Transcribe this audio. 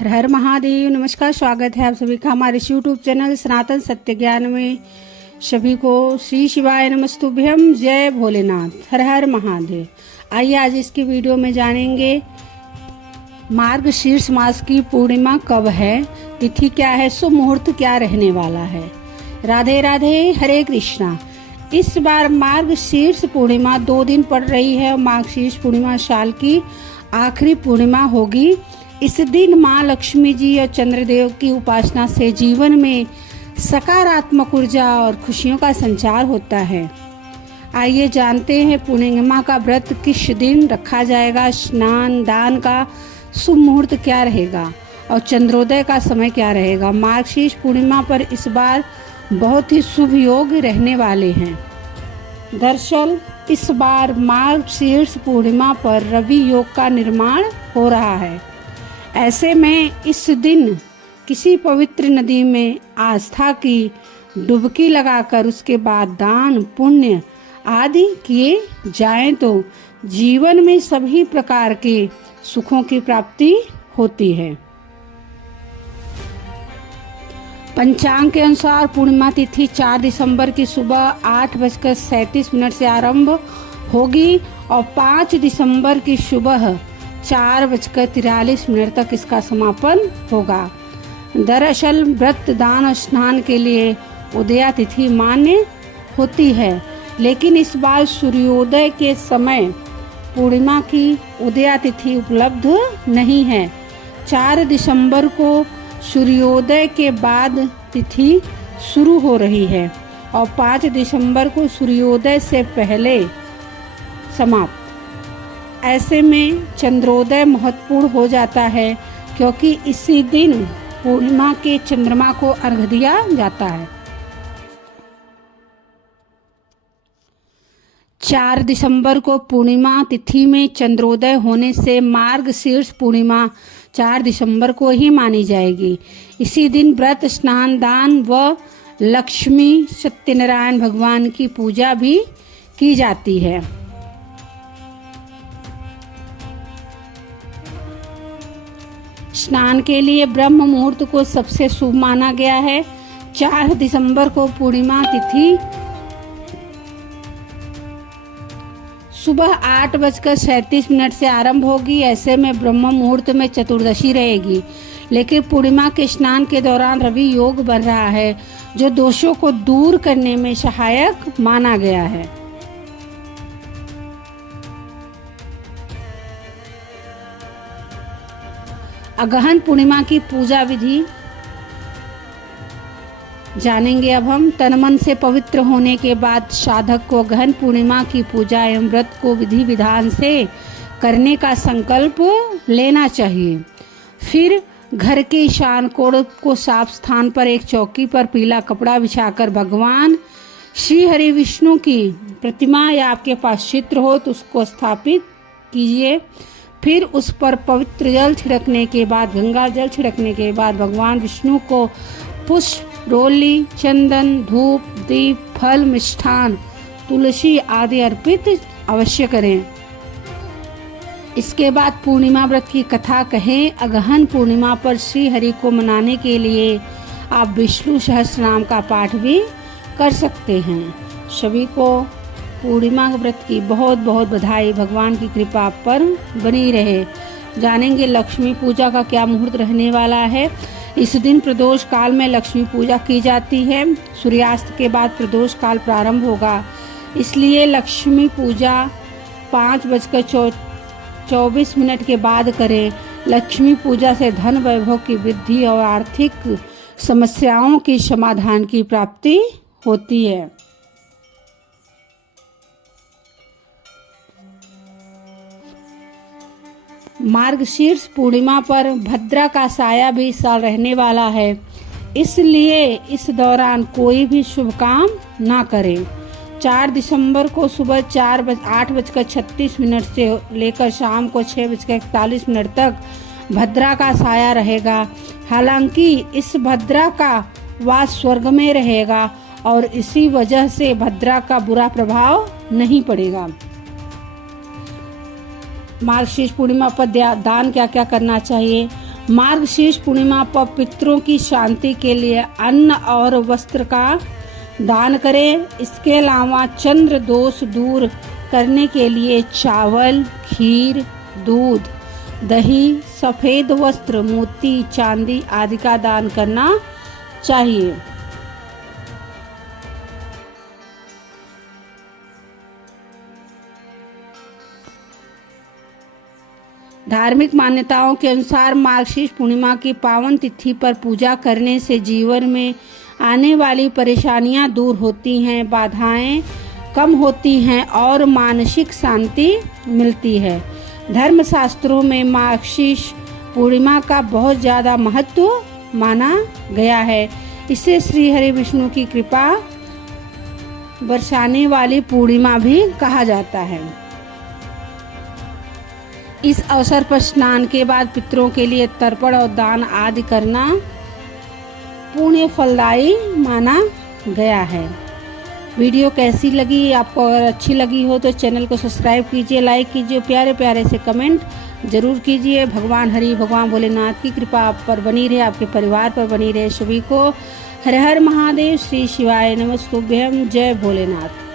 हर हर महादेव। नमस्कार, स्वागत है आप सभी का हमारे यूट्यूब चैनल सनातन सत्य ज्ञान में। सभी को श्री शिवाय नमस्तुभ्यम, जय भोलेनाथ, हर हर महादेव। आइए आज इसकी वीडियो में जानेंगे मार्गशीर्ष मास की पूर्णिमा कब है, तिथि क्या है, शुभ मुहूर्त क्या रहने वाला है। राधे राधे, हरे कृष्णा। इस बार मार्गशीर्ष पूर्णिमा 2 दिन पड़ रही है। मार्गशीर्ष पूर्णिमा साल की आखिरी पूर्णिमा होगी। इस दिन माँ लक्ष्मी जी और चंद्रदेव की उपासना से जीवन में सकारात्मक ऊर्जा और खुशियों का संचार होता है। आइए जानते हैं पूर्णिमा का व्रत किस दिन रखा जाएगा, स्नान दान का शुभ मुहूर्त क्या रहेगा और चंद्रोदय का समय क्या रहेगा। मार्गशीर्ष पूर्णिमा पर इस बार बहुत ही शुभ योग रहने वाले हैं। दरअसल इस बार मार्गशीर्ष पूर्णिमा पर रवि योग का निर्माण हो रहा है। ऐसे में इस दिन किसी पवित्र नदी में आस्था की डुबकी लगाकर उसके बाद दान पुण्य आदि किए जाएं तो जीवन में सभी प्रकार के सुखों की प्राप्ति होती है। पंचांग के अनुसार पूर्णिमा तिथि 4 दिसंबर की सुबह 8:37 से आरंभ होगी और 5 दिसंबर की सुबह 4:43 तक इसका समापन होगा। दरअसल व्रत दान और स्नान के लिए उदया तिथि मान्य होती है, लेकिन इस बार सूर्योदय के समय पूर्णिमा की उदया तिथि उपलब्ध नहीं है। 4 दिसंबर को सूर्योदय के बाद तिथि शुरू हो रही है और 5 दिसंबर को सूर्योदय से पहले समाप्त। ऐसे में चंद्रोदय महत्वपूर्ण हो जाता है, क्योंकि इसी दिन पूर्णिमा के चंद्रमा को अर्घ्य दिया जाता है। 4 दिसंबर को पूर्णिमा तिथि में चंद्रोदय होने से मार्गशीर्ष पूर्णिमा 4 दिसंबर को ही मानी जाएगी। इसी दिन व्रत स्नान दान व लक्ष्मी सत्यनारायण भगवान की पूजा भी की जाती है। स्नान के लिए ब्रह्म मुहूर्त को सबसे शुभ माना गया है। 4 दिसंबर को पूर्णिमा तिथि सुबह 8:37 से आरंभ होगी। ऐसे में ब्रह्म मुहूर्त में चतुर्दशी रहेगी, लेकिन पूर्णिमा के स्नान के दौरान रवि योग बन रहा है, जो दोषों को दूर करने में सहायक माना गया है। अगहन पूर्णिमा की पूजा विधि जानेंगे। अब हम तन मन से पवित्र होने के बाद साधक को अगहन पूर्णिमा की पूजा एवं व्रत को विधि विधान से करने का संकल्प लेना चाहिए। फिर घर के ईशान कोण को साफ स्थान पर एक चौकी पर पीला कपड़ा बिछाकर भगवान श्री हरि विष्णु की प्रतिमा या आपके पास चित्र हो तो उसको स्थापित कीजिए। फिर उस पर पवित्र जल छिड़कने के बाद, गंगा जल छिड़कने के बाद भगवान विष्णु को पुष्प, रोली, चंदन, धूप, दीप, फल, मिष्ठान, तुलसी आदि अर्पित अवश्य करें। इसके बाद पूर्णिमा व्रत की कथा कहें। अगहन पूर्णिमा पर श्री हरि को मनाने के लिए आप विष्णु सहस्त्रनाम का पाठ भी कर सकते हैं। सभी को पूर्णिमा व्रत की बहुत बहुत बधाई। भगवान की कृपा आप पर बनी रहे। जानेंगे लक्ष्मी पूजा का क्या मुहूर्त रहने वाला है। इस दिन प्रदोष काल में लक्ष्मी पूजा की जाती है। सूर्यास्त के बाद प्रदोष काल प्रारंभ होगा, इसलिए लक्ष्मी पूजा 5:24 के बाद करें। लक्ष्मी पूजा से धन वैभव की वृद्धि और आर्थिक समस्याओं की समाधान की प्राप्ति होती है। मार्गशीर्ष पूर्णिमा पर भद्रा का साया भी इस साल रहने वाला है, इसलिए इस दौरान कोई भी शुभ काम ना करें। 4 दिसंबर को सुबह 8:36 से लेकर शाम को 6:41 तक भद्रा का साया रहेगा। हालांकि इस भद्रा का वास स्वर्ग में रहेगा और इसी वजह से भद्रा का बुरा प्रभाव नहीं पड़ेगा। मार्गशीर्ष पूर्णिमा पर दान क्या क्या करना चाहिए। मार्गशीर्ष पूर्णिमा पर पितरों की शांति के लिए अन्न और वस्त्र का दान करें। इसके अलावा चंद्र दोष दूर करने के लिए चावल, खीर, दूध, दही, सफेद वस्त्र, मोती, चांदी आदि का दान करना चाहिए। धार्मिक मान्यताओं के अनुसार मार्गशीर्ष पूर्णिमा की पावन तिथि पर पूजा करने से जीवन में आने वाली परेशानियां दूर होती हैं, बाधाएं कम होती हैं और मानसिक शांति मिलती है। धर्मशास्त्रों में मार्गशीर्ष पूर्णिमा का बहुत ज़्यादा महत्व माना गया है। इसे श्री हरि विष्णु की कृपा बरसाने वाली पूर्णिमा भी कहा जाता है। इस अवसर पर स्नान के बाद पितरों के लिए तर्पण और दान आदि करना पुण्य फलदायी माना गया है। वीडियो कैसी लगी? आपको अगर अच्छी लगी हो तो चैनल को सब्सक्राइब कीजिए, लाइक कीजिए, प्यारे प्यारे से कमेंट जरूर कीजिए। भगवान हरि भगवान भोलेनाथ की कृपा आप पर बनी रहे, आपके परिवार पर बनी रहे। सभी को हर हर महादेव, श्री शिवाय नमस्तुभ्यम। जय भोलेनाथ।